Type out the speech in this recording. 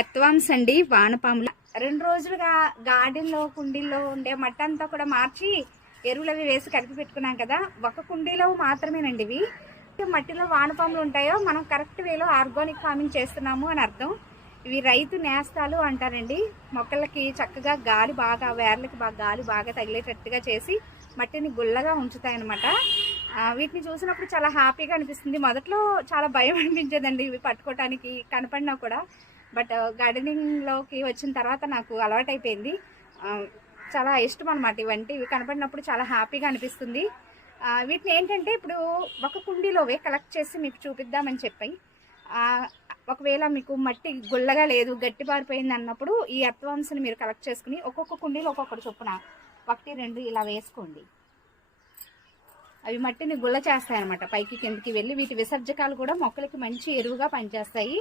Earthworms అండి, వానపాములు. 2 రోజులుగా గార్డెన్లో కుండీల్లో ఉండే మట్టి అంతా కూడా మార్చి ఎరువులు అవి వేసి కలిపి పెట్టుకున్నాం కదా. ఒక కుండీలో మాత్రమేనండి ఇవి. మట్టిలో వానపాములు ఉంటాయో మనం కరెక్ట్ వేలో ఆర్గానిక్ ఫార్మింగ్ చేస్తున్నాము అని అర్థం. ఇవి రైతు నేస్తాలు అంటారండి. మొక్కలకి చక్కగా గాలి బాగా, వేర్లకి గాలి బాగా తగిలేటట్టుగా చేసి మట్టిని గుల్లగా ఉంచుతాయన్నమాట. వీటిని చూసినప్పుడు చాలా హ్యాపీగా అనిపిస్తుంది. మొదట్లో చాలా భయం అనిపించేదండి ఇవి పట్టుకోవటానికి కనపడినా కూడా. బట్ గార్డెనింగ్లోకి వచ్చిన తర్వాత నాకు అలవాటైపోయింది. చాలా ఇష్టం అనమాట ఇవి కనపడినప్పుడు చాలా హ్యాపీగా అనిపిస్తుంది. వీటిని ఏంటంటే ఇప్పుడు ఒక కుండీలోవే కలెక్ట్ చేసి మీకు చూపిద్దామని చెప్పి, ఒకవేళ మీకు మట్టి గుల్లగా లేదు, గట్టి పారిపోయింది అన్నప్పుడు ఈ ఎర్త్వామ్స్ని మీరు కలెక్ట్ చేసుకుని ఒక్కొక్క కుండీలో ఒక్కొక్కటి చొప్పున 1, 2 ఇలా వేసుకోండి. అవి మట్టిని గుల్ల చేస్తాయి అనమాట, పైకి కిందకి వెళ్ళి. వీటి విసర్జకాలు కూడా మొక్కలకి మంచి ఎరువుగా పనిచేస్తాయి.